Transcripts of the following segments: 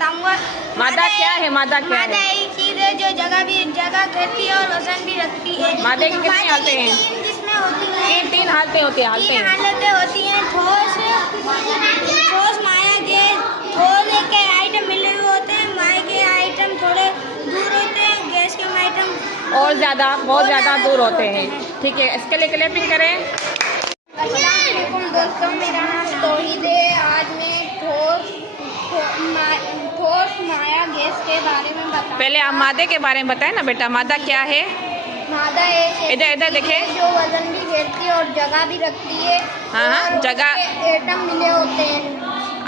बताऊंगा। मादा क्या है? मादा क्या मादा है? एक चीज है जो जगह घेरती है और वजन भी रखती है। मादे की कितनी हालतें हैं? जिसमें होती है तीन हालतें होती हैं। तीन हालतें होती हैं। ठोस, माया, गैस। ठोस के आइटम मिले हुए होते हैं, माया के आइटम थोड़े दूर होते हैं, गैस के आइटम और ज़्यादा, बहुत ज़्यादा दूर होते हैं। ठीक है, इसके लिए क्लैपिंग करें। अस्सलामुअलैकुम दोस्तों, मेरा नाम तौहीद है। आज मैं ठोस, माया, गैस के बारे में बताऊंगा। पहले आप मादे के बारे में बताएं ना बेटा, मादा क्या है? मादा एक इधर देखें। जो वजन भी घेरती है और जगह भी रखती है। हाँ, जगह। एटम मिले होते हैं।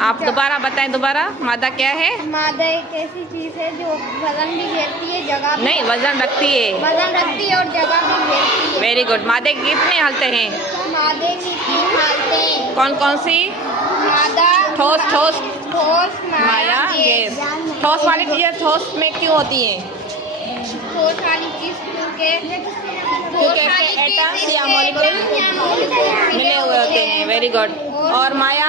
आप दोबारा बताएं, दोबारा। मादा क्या है? मादा एक ऐसी चीज है जो वजन भी घेरती है, जगह भी नहीं, वजन रखती है। वजन रखती है और जगह भी घेरती है। Very good. मादे की कितनी हालतें हैं? मादे की तीन हालतें हैं। कौन कौन सी? मादा, ठोस, माया, गैस। ठोस वाली चीजें ठोस में क्यों होती हैं? ठोस वाली चीज क्योंकि इसके एटम्स या मॉलिक्यूल मिले हुए होते हैं। Very good. और माया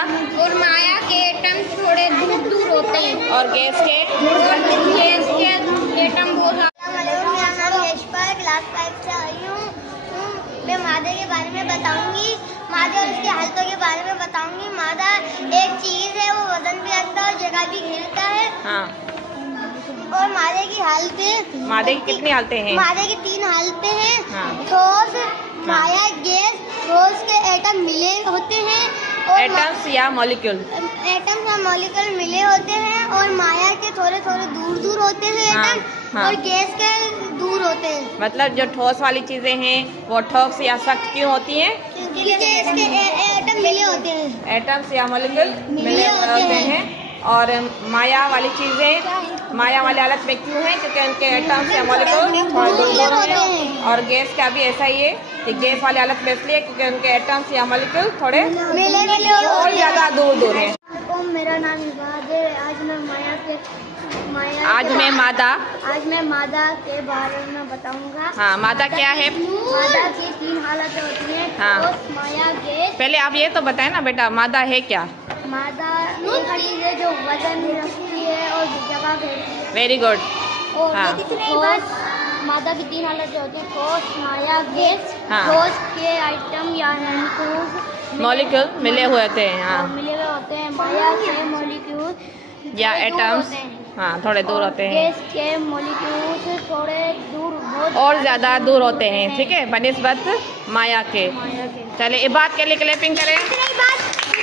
के एटम थोड़े दूर दूर होते हैं। और गैस के एटम बहुत। मेरा नाम यशपा है, क्लास 5 से आई हूँ। मैं मादा के बारे में बताऊंगी। मादा और उसकी हालतों के बारे में बताऊंगी। मादा एक चीज है, वो वजन भी रखता है और जगह भी घेरता है। हाँ। और मादे की हालतें, मादे की कितनी हालतें हैं? मादे की तीन हालतें हैं। हाँ। ठोस, माया, गैस। ठोस के एटम मिले होते हैं और एटम्स या मॉलिक्यूल मिले होते हैं। और माया के थोड़े थोड़े दूर दूर होते हैं एटम। हाँ। और गैस के दूर होते हैं। मतलब जो ठोस वाली चीजें हैं वो ठोस या सख्त क्यों होती हैं? क्योंकि गैस के एटम मिले होते हैं। एटम्स या मॉलिक्यूल मिले होते हैं। और माया वाली चीजें माया वाली हालत में क्यों है? क्योंकि उनके एटम्स या मॉलिक्यूल थोड़े दूर होते हैं। और गैस का भी ऐसा ही है कि गैस वाली हालत में इसलिए क्योंकि उनके एटम्स या मॉलिक्यूल थोड़े और ज़्यादा दूर दूर हैं। मेरा नाम इबाद है। आज मैं मादा के बारे में बताऊंगा। हाँ, मादा क्या है? मादा की तीन हालतें होती हैं। हाँ। ठोस, माया, गैस। पहले आप ये तो बताएं ना बेटा, मादा है क्या? मादा एक चीज है जो वजन रखती है और जगह घेरती है। Very good. और हाँ। ठोस, मादा की तीन हालतें होती हैं। ठोस, माया, गैस। हाँ। ठोस के आइटम या मॉलिक्यूल मिले हुए होते हैं। हाँ। मिले हुए होते हैं। माया के मॉलिक्यूल या थोड़े दूर एटम्स होते हैं। हाँ, थोड़े दूर होते हैं। गैस के मॉलिक्यूल से थोड़े दूर, बहुत और ज़्यादा दूर होते हैं। ठीक है, बनिस्बत माया के। माया के। चले, इबाद के लिए क्लैपिंग करें।